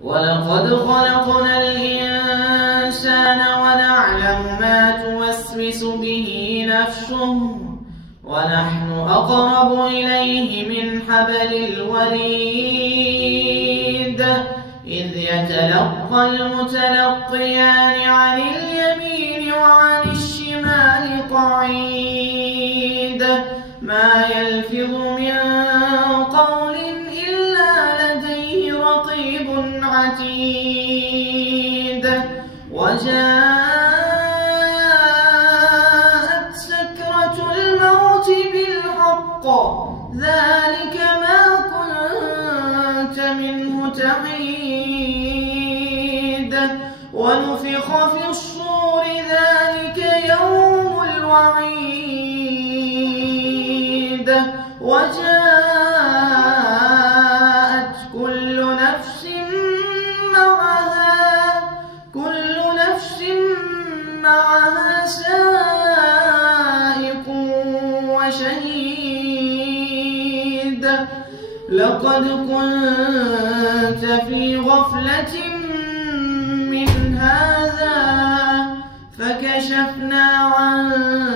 ولقد خلقنا الإنسان ونعلم ما توسوس به نفسه ونحن أقرب إليه من حبل الوريد إذ يتلقى المتلقيان عن اليمين وعن الشمال قعيد ما يلفظ من قول إلا لديه رقيب عتيد وجاءت سكرة الموت بالحق ذلك ما كنت منه تحيد ونفخ في الصور ذلك يوم الوعيد وجاءت كل نفس معها سائق وشهيد لقد كنت في غفلة من هذا فكشفنا عنك